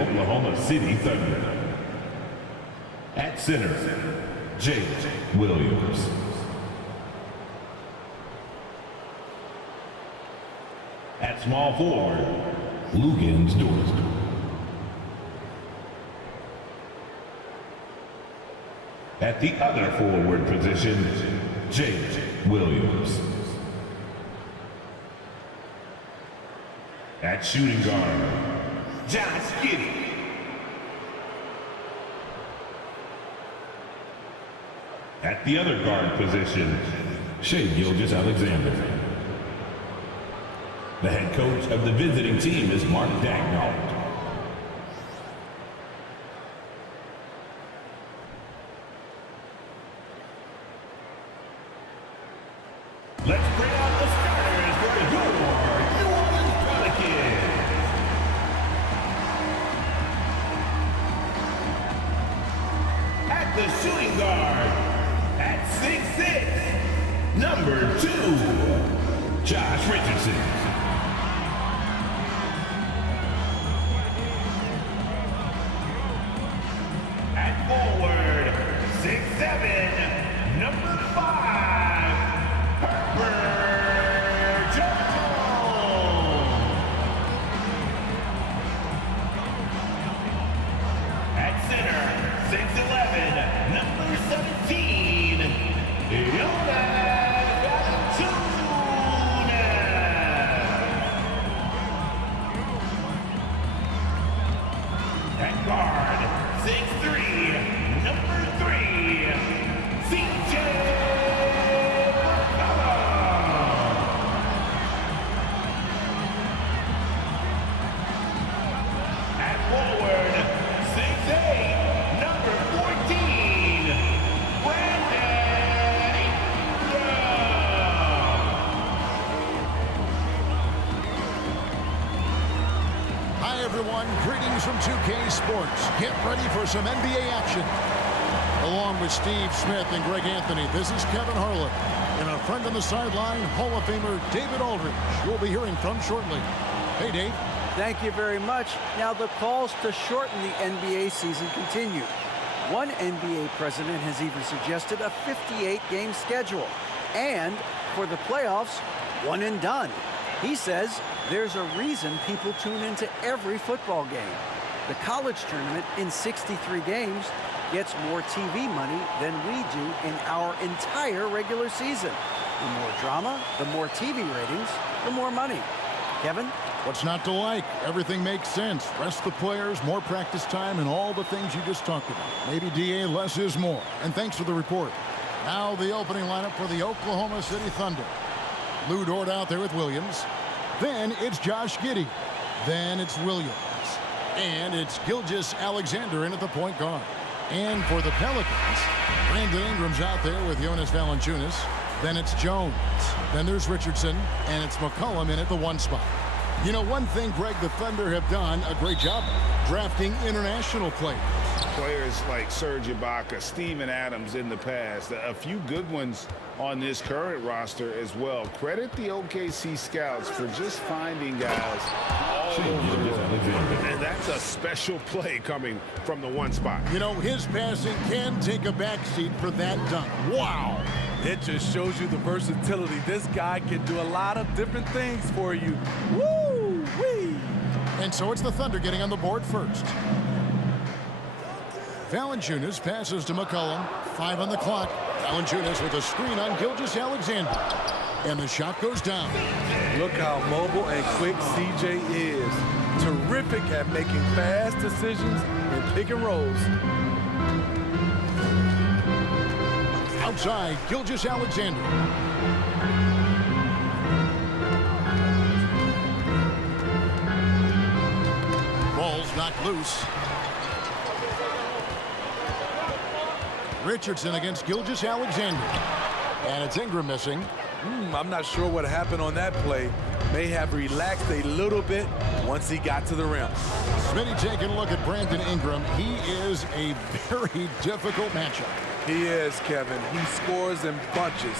Oklahoma City Thunder. At center, Jake Williams. At small forward, Lugans Dort. At the other forward position, Jake Williams. At shooting guard, Josh Giddey. At the other guard position, Shai Gilgeous-Alexander. The head coach of the visiting team is Mark Daigneault. Let's bring out the starters for your New Orleans Pelicans. At the shooting guard, at 6'6", number 2, Josh Richardson. At forward, 6'7", number 5, Herbert Jones. At center, 6'11", number 17, Jonas Valanciunas. At guard, 6'3", number 3, CJ McCollum. At forward, 6'8", number 14, Brandon Ingram. Hi everyone, greetings from 2K Sports. Get ready for some NBA action. Along with Steve Smith and Greg Anthony, this is Kevin Harlan. And our friend on the sideline, Hall of Famer David Aldridge, you'll be hearing from shortly. Hey Dave. Thank you very much. Now the calls to shorten the NBA season continue. One NBA president has even suggested a 58-game schedule. And for the playoffs, one and done. He says there's a reason people tune into every football game. The college tournament in 63 games gets more TV money than we do in our entire regular season. The more drama, the more TV ratings, the more money. Kevin? What's not to like? Everything makes sense. Rest the players, more practice time, and all the things you just talked about. Maybe, DA, less is more. And thanks for the report. Now the opening lineup for the Oklahoma City Thunder. Lou Dort out there with Williams. Then it's Josh Giddey. Then it's Williams. And it's Gilgeous-Alexander in at the point guard. And for the Pelicans, Brandon Ingram's out there with Jonas Valanciunas. Then it's Jones. Then there's Richardson. And it's McCollum in at the 1 spot. You know, one thing, Greg, the Thunder have done a great job of drafting international players. Players like Serge Ibaka, Steven Adams in the past, a few good ones on this current roster as well. Credit the OKC scouts for just finding guys all over the world. And that's a special play coming from the 1 spot. You know, his passing can take a backseat for that dunk. Wow! It just shows you the versatility. This guy can do a lot of different things for you. Woo-wee! And so it's the Thunder getting on the board first. Valanciunas passes to McCollum. 5 on the clock. Valanciunas with a screen on Gilgeous-Alexander. And the shot goes down. Look how mobile and quick CJ is. Terrific at making fast decisions and pick and rolls. Outside, Gilgeous-Alexander. Ball's knocked loose. Richardson against Gilgeous-Alexander. And it's Ingram missing. I'm not sure what happened on that play. May have relaxed a little bit once he got to the rim. Smitty taking a look at Brandon Ingram. He is a very difficult matchup. He is, Kevin. He scores in bunches,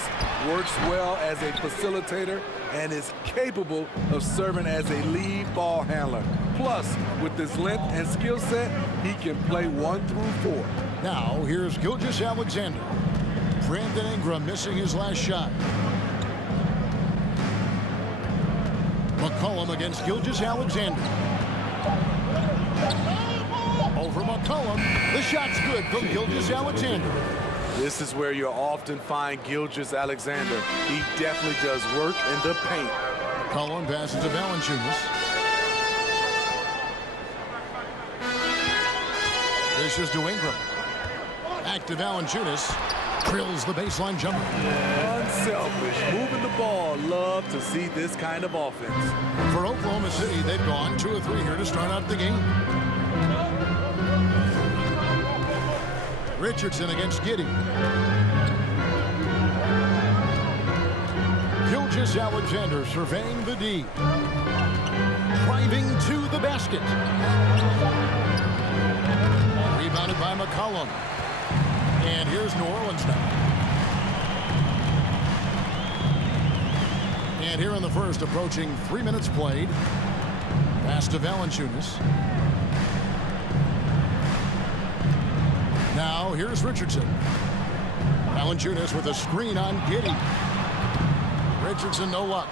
works well as a facilitator, and is capable of serving as a lead ball handler. Plus, with his length and skill set, he can play 1 through 4. Now, here's Gilgeous-Alexander. Brandon Ingram missing his last shot. McCollum against Gilgeous-Alexander. Over McCollum. The shot's good from Gilgeous-Alexander. This is where you'll often find Gilgeous-Alexander. He definitely does work in the paint. McCollum passes to Valanciunas. This is to Ingram. Back to Valanciunas. Drills the baseline jumper. Unselfish, moving the ball. Love to see this kind of offense. For Oklahoma City, they've gone 2 of 3 here to start out the game. Richardson against Giddey. Gilgeous-Alexander surveying the D. Driving to the basket. Rebounded by McCollum. And here's New Orleans now. And here in the first, approaching 3 minutes played. Pass to Valanciunas. Now here's Richardson. Valanciunas with a screen on Giddey. Richardson no luck.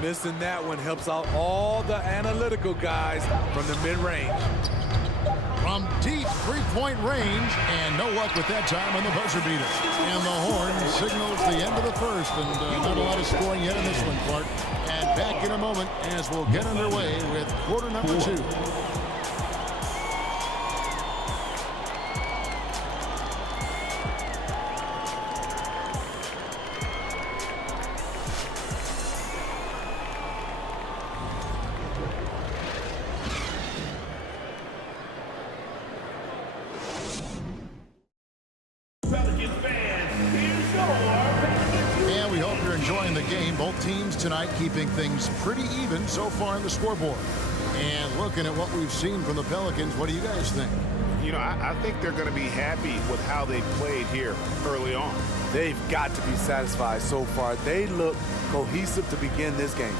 Missing that one helps out all the analytical guys from the mid-range. From deep three-point range, and no luck with that time on the buzzer beater. And the horn signals the end of the first, and not a lot of scoring yet in this one, Clark. And back in a moment as we'll get underway with quarter number 2. Pelicans fans, here's your And we hope you're enjoying the game. Both teams tonight keeping things pretty even so far on the scoreboard. And looking at what we've seen from the Pelicans, what do you guys think? You know, I think they're going to be happy with how they played here early on. They've got to be satisfied so far. They look cohesive to begin this game.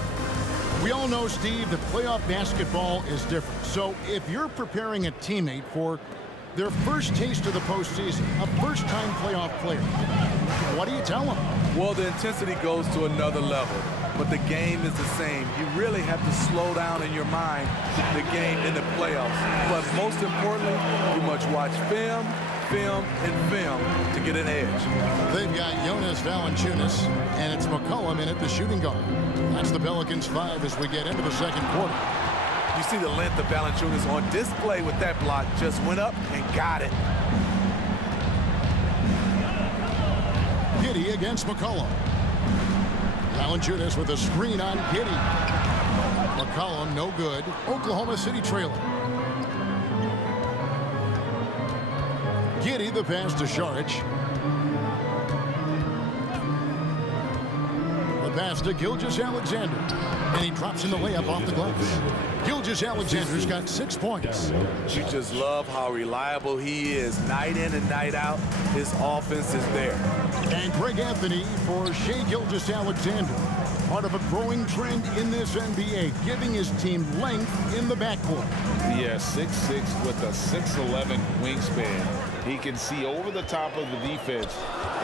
We all know, Steve, that playoff basketball is different. So if you're preparing a teammate for their first taste of the postseason, a first-time playoff player, what do you tell them? Well, the intensity goes to another level, but the game is the same. You really have to slow down in your mind the game in the playoffs. But most importantly, you must watch film, and film to get an edge. They've got Jonas Valanciunas, and it's McCollum in at the shooting guard. That's the Pelicans 5 as we get into the second quarter. You see the length of Valanciunas on display with that block. Just went up and got it. Giddey against McCollum. Valanciunas with a screen on Giddey. McCollum no good. Oklahoma City trailing. Giddey the pass to Saric. The pass to Gilgeous-Alexander. And he drops in the layup off the glass. Gilgeous-Alexander's got 6 points. You just love how reliable he is. Night in and night out, his offense is there. And Greg Anthony for Shai Gilgeous-Alexander. Part of a growing trend in this NBA, giving his team length in the backcourt. Yeah, 6'6" with a 6'11" wingspan. He can see over the top of the defense.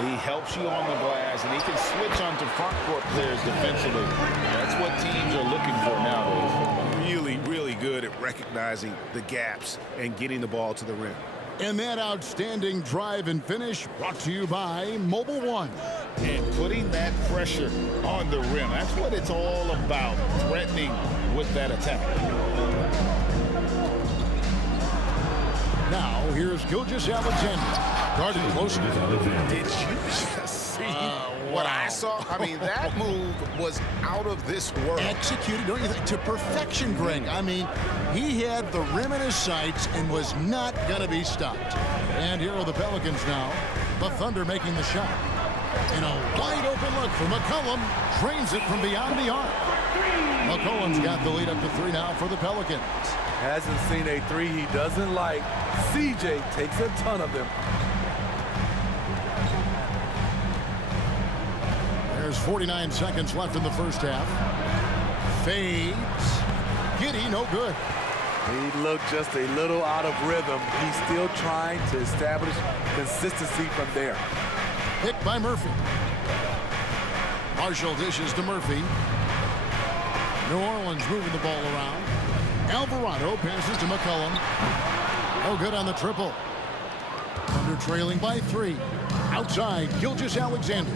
He helps you on the glass, and he can switch onto front court players defensively. That's what teams are looking for nowadays. Really, really good at recognizing the gaps and getting the ball to the rim. And that outstanding drive and finish brought to you by Mobile One. And putting that pressure on the rim. That's what it's all about, threatening with that attack. Now, here's Gilgeous-Alexander. Guarded closely. Did you just see what I saw? I mean, that move was out of this world. Executed, don't you think, to perfection, Greg. I mean, he had the rim in his sights and was not going to be stopped. And here are the Pelicans now. The Thunder making the shot. And a wide open look for McCollum. Drains it from beyond the arc. McCollum's got the lead up to 3 now for the Pelicans. Hasn't seen a 3 he doesn't like. CJ takes a ton of them. There's 49 seconds left in the first half. Fades. Giddey, no good. He looked just a little out of rhythm. He's still trying to establish consistency from there. Pick by Murphy. Marshall dishes to Murphy. New Orleans moving the ball around. Alvarado passes to McCollum. No good on the triple. Thunder trailing by 3. Outside, Gilgeous-Alexander.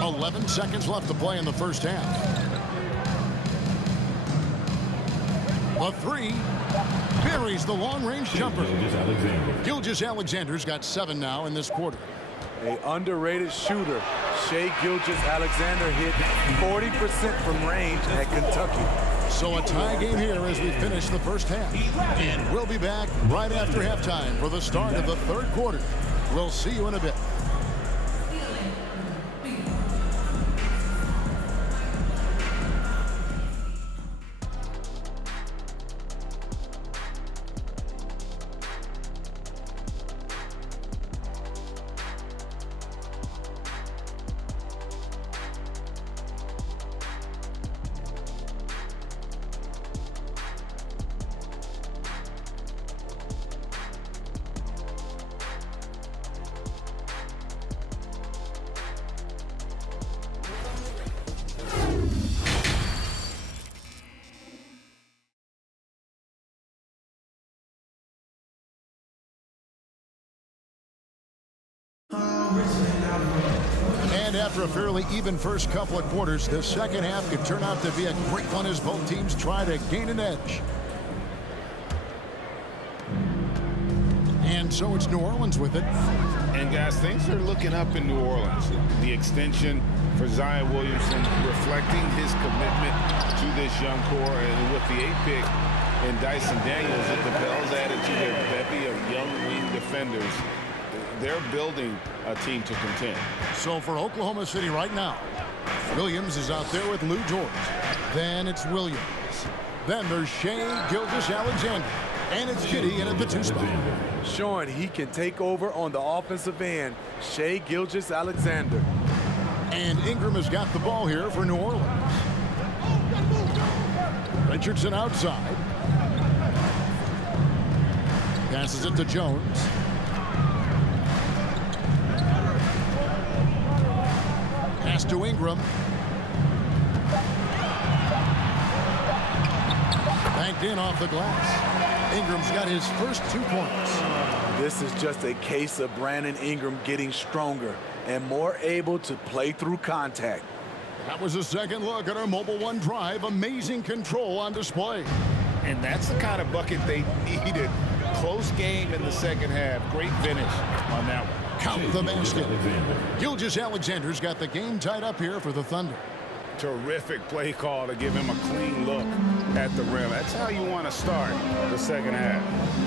"11 seconds left to play in the first half. A 3. Buries the long-range jumper. Gilgeous-Alexander's got 7 now in this quarter. A underrated shooter. Shai Gilgeous-Alexander hit 40% from range at Kentucky. So a tie game here as we finish the first half. And we'll be back right after halftime for the start of the third quarter. We'll see you in a bit. And after a fairly even first couple of quarters, the second half could turn out to be a great one as both teams try to gain an edge. And so it's New Orleans with it. And guys, things are looking up in New Orleans. The extension for Zion Williamson reflecting his commitment to this young core, and with the 8th pick and Dyson Daniels, the Pels added to their bevy of young wing defenders. They're building a team to contend. So for Oklahoma City right now, Williams is out there with Lou George. Then it's Williams. Then there's Shai Gilgeous-Alexander. And it's Giddey in at the 2 spot. Showing he can take over on the offensive end. Shai Gilgeous-Alexander. And Ingram has got the ball here for New Orleans. Richardson outside. Passes it to Jones. Pass to Ingram. Banked in off the glass. Ingram's got his first 2 points. This is just a case of Brandon Ingram getting stronger and more able to play through contact. That was a second look at our Mobile One drive. Amazing control on display. And that's the kind of bucket they needed. Close game in the second half. Great finish on that one. Count the basket. Gilgeous-Alexander's got the game tied up here for the Thunder. Terrific play call to give him a clean look at the rim. That's how you want to start the second half.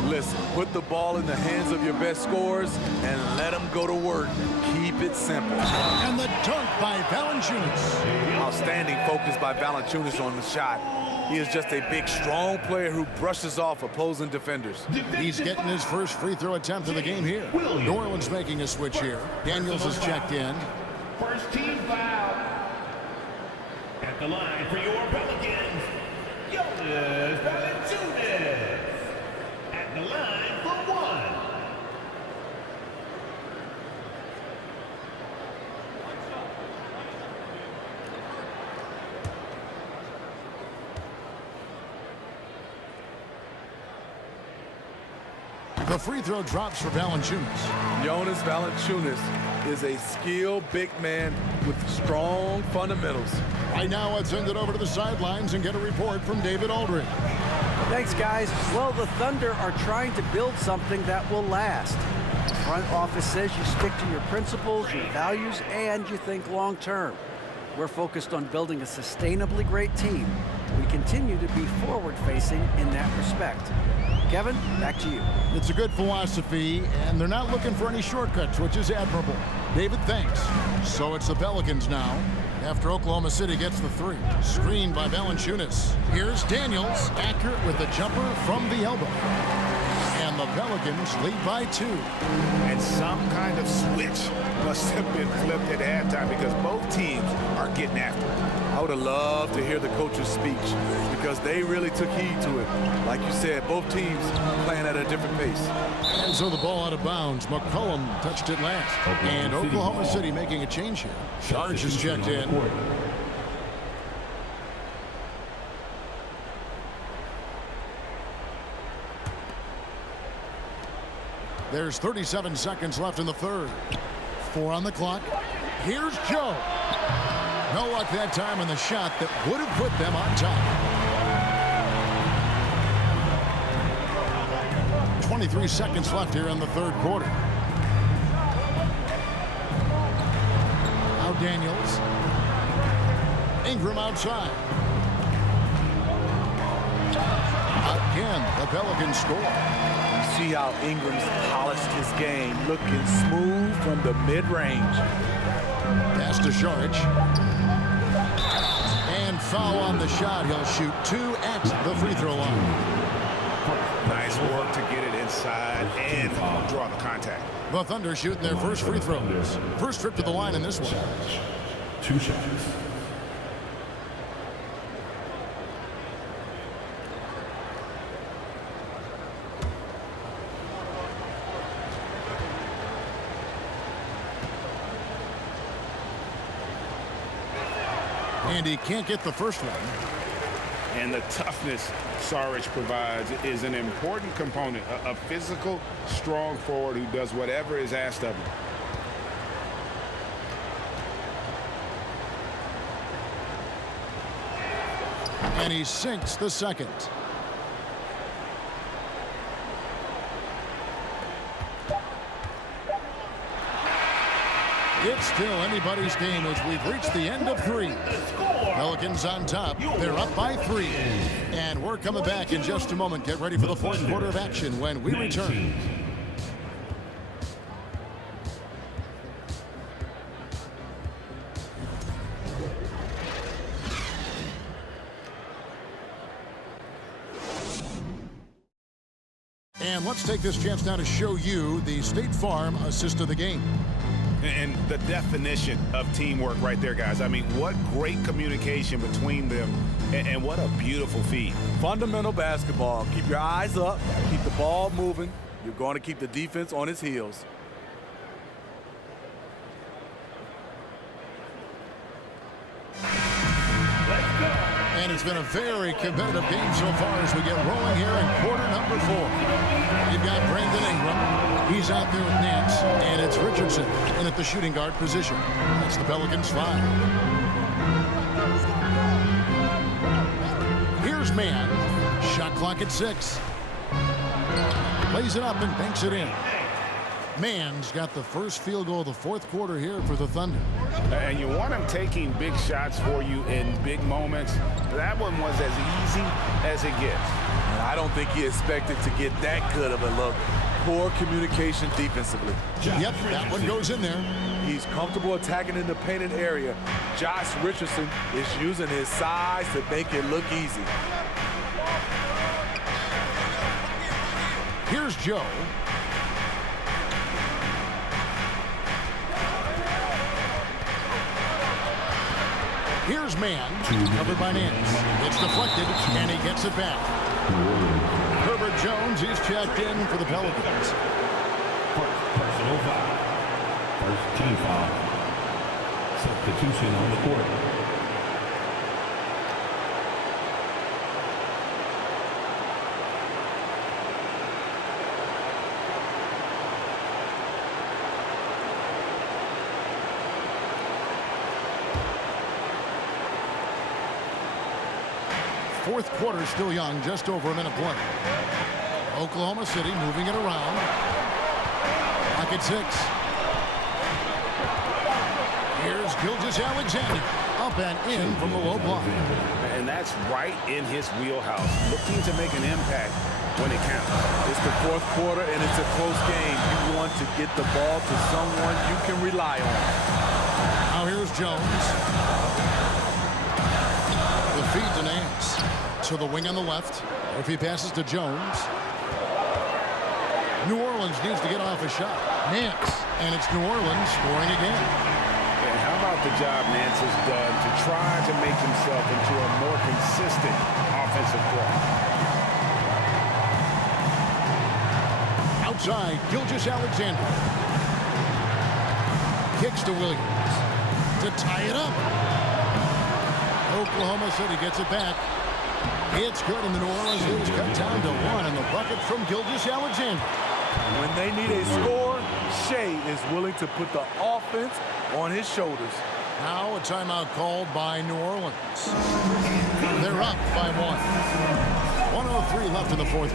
Listen, put the ball in the hands of your best scorers and let them go to work. Keep it simple. And the dunk by Valanciunas. Outstanding focus by Valanciunas on the shot. He is just a big, strong player who brushes off opposing defenders. He's getting his first free throw attempt of the game here. New Orleans making a switch here. Daniels is checked in. First team foul. At the line for your Pelicans, Jonas Valanciunas. At the line for 1. The free throw drops for Valanciunas. Jonas Valanciunas is a skilled big man with strong fundamentals. Right now, let's send it over to the sidelines and get a report from David Aldridge. Thanks, guys. Well, the Thunder are trying to build something that will last. The front office says you stick to your principles, your values, and you think long term. We're focused on building a sustainably great team. We continue to be forward-facing in that respect. Kevin, back to you. It's a good philosophy, and they're not looking for any shortcuts, which is admirable. David, thanks. So it's the Pelicans now, after Oklahoma City gets the 3. Screened by Valanciunas. Here's Daniels, accurate with the jumper from the elbow. And And the Pelicans lead by 2. And some kind of switch must have been flipped at halftime because both teams are getting after it. I would have loved to hear the coach's speech because they really took heed to it. Like you said, both teams playing at a different pace. And so the ball out of bounds. McCollum touched it last. And Oklahoma City making a change here. Sarge is checked in. There's 37 seconds left in the third. 4 on the clock. Here's Joe. No luck that time on the shot that would have put them on top. 23 seconds left here in the third quarter. Now Daniels. Ingram outside. Again, the Pelicans score. See how Ingram's polished his game, looking smooth from the mid-range. Pass to Saric. And foul on the shot. He'll shoot 2 at the free throw line. Nice work to get it inside and draw the contact. The Thunder shooting their first free throws. First trip to the line in this one. 2 shots. And he can't get the first one. And the toughness Saric provides is an important component. A physical, strong forward who does whatever is asked of him. And he sinks the second. It's still anybody's game as we've reached the end of 3. Pelicans on top. They're up by 3. And we're coming back in just a moment. Get ready for the fourth quarter of action when we return. And let's take this chance now to show you the State Farm assist of the game. And the definition of teamwork right there, guys. I mean, what great communication between them, and what a beautiful feed. Fundamental basketball. Keep your eyes up. Keep the ball moving. You're going to keep the defense on its heels. And it's been a very competitive game so far as we get rolling here in quarter number 4. You've got Brandon Ingram. He's out there with Nance. And it's Richardson in at the shooting guard position. That's the Pelicans 5. Here's Mann. Shot clock at 6. Lays it up and banks it in. Mann's got the first field goal of the fourth quarter here for the Thunder. And you want him taking big shots for you in big moments. That one was as easy as it gets. And I don't think he expected to get that good of a look. Poor communication defensively. Yep, that one goes in there. He's comfortable attacking in the painted area. Josh Richardson is using his size to make it look easy. Here's Joe. Here's Mann, covered by Nance. It's deflected, and he gets it back. Herbert Jones, he's checked in for the Pelicans. Personal foul. First team foul. Substitution on the court. Fourth quarter still young, just over a minute play. Oklahoma City moving it around. Clock at 6. Here's Gilgeous-Alexander, up and in from the low block. And that's right in his wheelhouse, looking to make an impact when it counts. It's the fourth quarter, and it's a close game. You want to get the ball to someone you can rely on. Now here's Jones. The feed to Nance. To the wing on the left. If he passes to Jones. New Orleans needs to get off a shot. Nance, and it's New Orleans scoring again. And how about the job Nance has done to try to make himself into a more consistent offensive threat? Outside, Gilgeous-Alexander. Kicks to Williams to tie it up. Oklahoma City gets it back. It's good, and the New Orleans lead is cut down to 1, and the bucket from Gilgeous-Alexander. When they need a score, Shea is willing to put the offense on his shoulders. Now a timeout called by New Orleans. They're up by 1. 1:03 left in the fourth.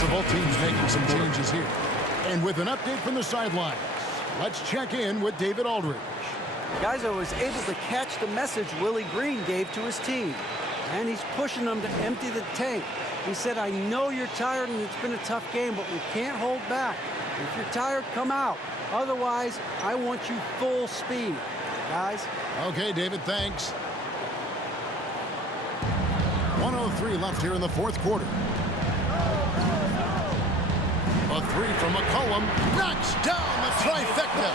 So both teams making some changes here. And with an update from the sidelines, let's check in with David Aldridge. Guys, I was able to catch the message Willie Green gave to his team. And he's pushing them to empty the tank. He said, I know you're tired and it's been a tough game, but we can't hold back. If you're tired, come out. Otherwise, I want you full speed. Guys. Okay, David, thanks. 1:03 left here in the fourth quarter. A three from McCollum. Knocks down the trifecta.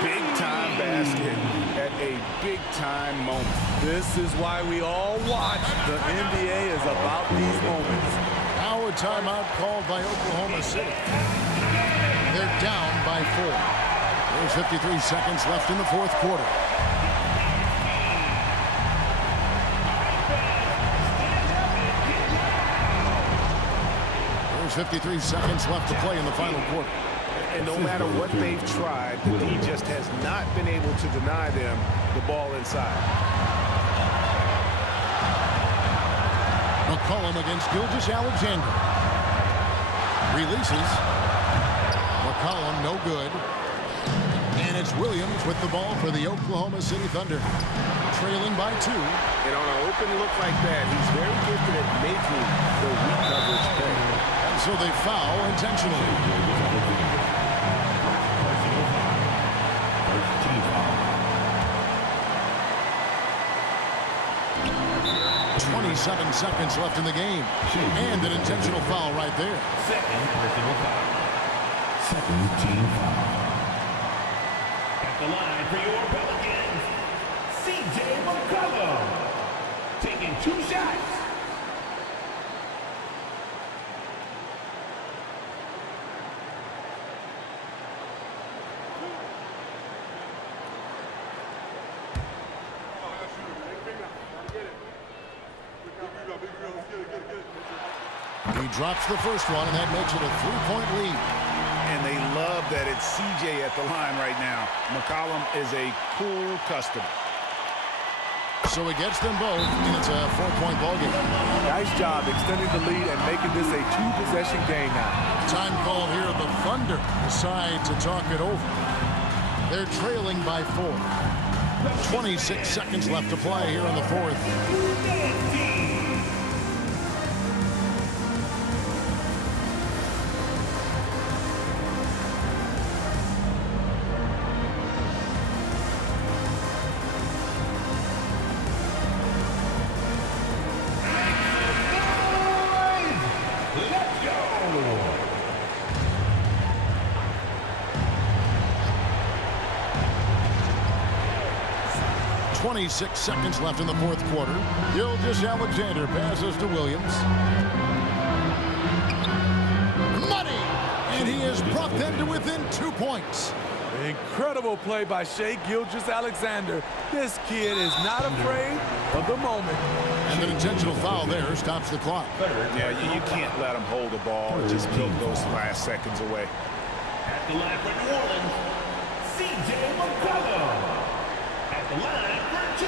Big-time basket at a big-time moment. This is why we all watch. The NBA is about these moments. Now a timeout called by Oklahoma City. They're down by 4. There's 53 seconds left in the fourth quarter. There's 53 seconds left to play in the final quarter. And no matter what they've tried, the D just has not been able to deny them the ball inside. McCollum against Gilgeous-Alexander. Releases. McCollum, no good. And it's Williams with the ball for the Oklahoma City Thunder. Trailing by 2. And on an open look like that, he's very gifted at making the weak coverage pay. And so they foul intentionally. 27 seconds left in the game. And an intentional foul right there. Second personal foul. Second team foul. At the line for your Pelicans, C.J. McCollum. Taking 2 shots. He drops the first one, and that makes it a 3-point lead. And they love that it's C.J. at the line right now. McCollum is a cool customer. So he gets them both, and it's a 4-point ballgame. Nice job extending the lead and making this a 2-possession game now. Time call here. The Thunder decide to talk it over. They're trailing by 4. 26 seconds left to play here in the fourth. 26 seconds left in the fourth quarter. Gilgeous-Alexander passes to Williams. Money! And he has brought them to within 2 points. Incredible play by Shai Gilgeous-Alexander. This kid is not afraid of the moment. And an intentional foul there stops the clock. Yeah, you can't let him hold the ball and just milk those last seconds away. At the line for New Orleans, C.J. McCollum. At the line for 2.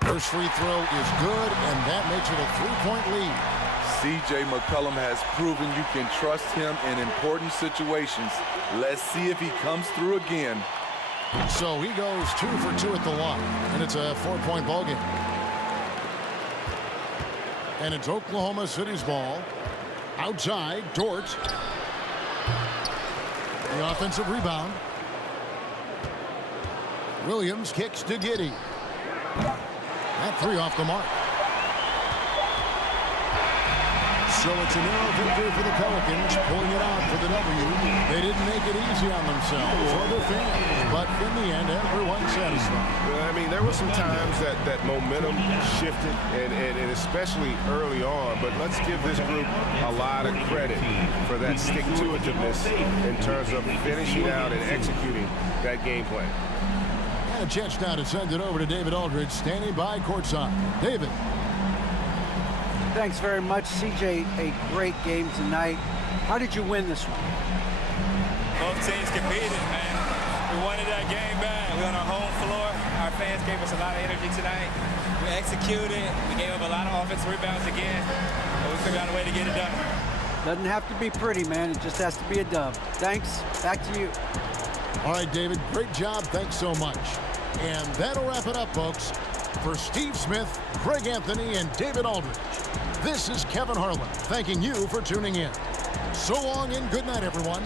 First free throw is good, and that makes it a 3-point lead. C.J. McCollum has proven you can trust him in important situations. Let's see if he comes through again. So he goes 2 for 2 at the line, and it's a 4-point ball game. And it's Oklahoma City's ball. Outside, Dort. The offensive rebound. Williams kicks to Giddey. That 3 off the mark. So it's a narrow victory for the Pelicans, pulling it out for the W. They didn't make it easy on themselves or their fans, but in the end, everyone's satisfied. Well, I mean, there were some times that momentum shifted, and especially early on, but let's give this group a lot of credit for that stick-to-itiveness in terms of finishing out and executing that game plan. And a chance now to send it over to David Aldridge, standing by courtside. David. Thanks very much, CJ. A great game tonight. How did you win this one? Both teams competed, man. We wanted that game back. We're on our home floor. Our fans gave us a lot of energy tonight. We executed. We gave up a lot of offensive rebounds again, but we figured out a way to get it done. Doesn't have to be pretty, man. It just has to be a dub. Thanks. Back to you. All right, David, great job. Thanks so much. And that'll wrap it up, folks. For Steve Smith, Greg Anthony, and David Aldridge, this is Kevin Harlan thanking you for tuning in. So long and good night, everyone.